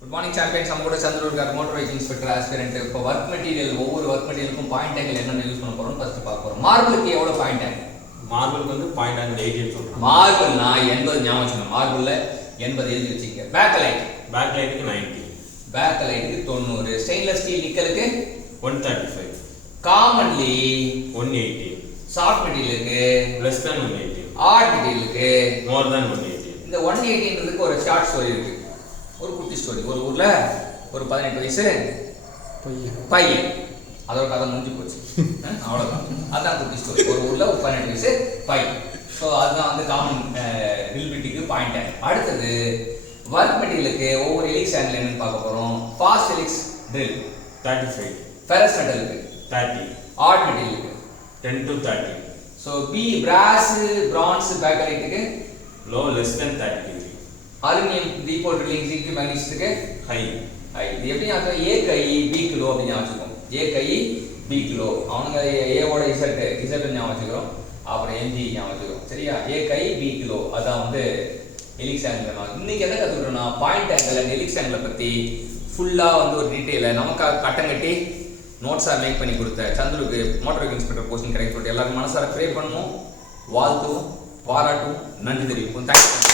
Good morning champions. நம்ம கூட சந்திரூர்கார் motor vehicle inspector aspirant. இப்போ ஒர்க் மெட்டீரியல் ஒவ்வொரு ஒர்க் மெட்டீரியலுக்கும் பாயிண்ட் ஆங்கிள் என்னென்ன யூஸ் பண்ண போறோம் ஃபர்ஸ்ட் பார்க்க போறோம். மார்பிளுக்கு எவ்வளோ பாயிண்ட் ஆங்கிள்? மார்பிளுக்கு வந்து பாயிண்ட் ஆங்கிள் 80 சொல்றோம். மார்பிள்னா 80 ஞாபகம் வச்சுக்கணும். மார்பிள்ல 80 எழுதி வச்சுக்கங்க. பேக் லைட்டுக்கு 90, பேக் லைட்டுக்கு 90. ஸ்டெயின்லெஸ் ஸ்டீல் நிக்கலுக்கு 135, காமன்லி 180, சாஃப்ட் மெட்டீரியலுக்கு less than 180, ஹார்ட் மெட்டீரியலுக்கு more than 180. இந்த 180ன்றதுக்கு ஒரு ஷார்ட் ஸ்டோரி இருக்கு, ஒரு குட்டி ஸ்டோரி. ஒரு ஊர்ல ஒரு 18 வயசு பையன், அதோட கதை முடிஞ்சு போச்சு, அவ்வளோதான். அதான் குட்டி ஸ்டோரி. ஒரு ஊர்ல ஒரு 18 வயசு பையன். ஸோ அதுதான் வந்து காமன் ரில்பிட்டிக்கு பாயிண்ட் ஆங்கிள். அடுத்தது ஒர்க் மெட்டீரியலுக்கு ஒவ்வொரு எலிக்ஸ் ஆங்கிள் என்னன்னு பார்க்க போறோம். ஃபாஸ்ட் எலிக்ஸ் ட்ரில் 35, ஃபெரஸ் மெட்டலுக்கு 30, ஹார்ட் மெட்டீரியலுக்கு 10 to 30, ஸோ பி பிராஸ் பிரான்ஸ் பேக்கலைட்டுக்கு low less than 30 degree, aluminium டீபோ ட்ரில்லிங் ஜிங்க் மேக்னீசியத்துக்கு high. இது எப்படி ஆகும்? ஏ கை பி கிலோ அப்படின்னு வச்சுக்கோம். ஏ கை பி கிலோ. அவனுங்க ஏவோட இசட் ஞாபகம் வச்சுக்கிறோம், அப்புறம் எம்ஜி ஞாபகம் வச்சுக்கிறோம். சரியா? ஏ கை பி கிலோ, அதான் வந்து எலிக்ஸ் ஆங்கிள். இன்னைக்கு என்ன கற்றுக்கிறோம்னா பாயிண்ட் ஆங்கிள் அண்ட் எலிக்ஸ் ஆங்கிளை பற்றி ஃபுல்லாக வந்து ஒரு டீட்டெயிலை நமக்காக கட்டம் கட்டி நோட்ஸாக மேக் பண்ணி கொடுத்த சந்துருக்கு மோட்டர் வெஹிக்கிள் இன்ஸ்பெக்டர் போஸ்டிங் கிடைக்க சொல்லிட்டு எல்லாரும் மனசார ப்ரே பண்ணுவோம், வாழ்த்துவோம், பாராட்டுவோம், நன்றி தெரிவிப்போம். தேங்க்யூ.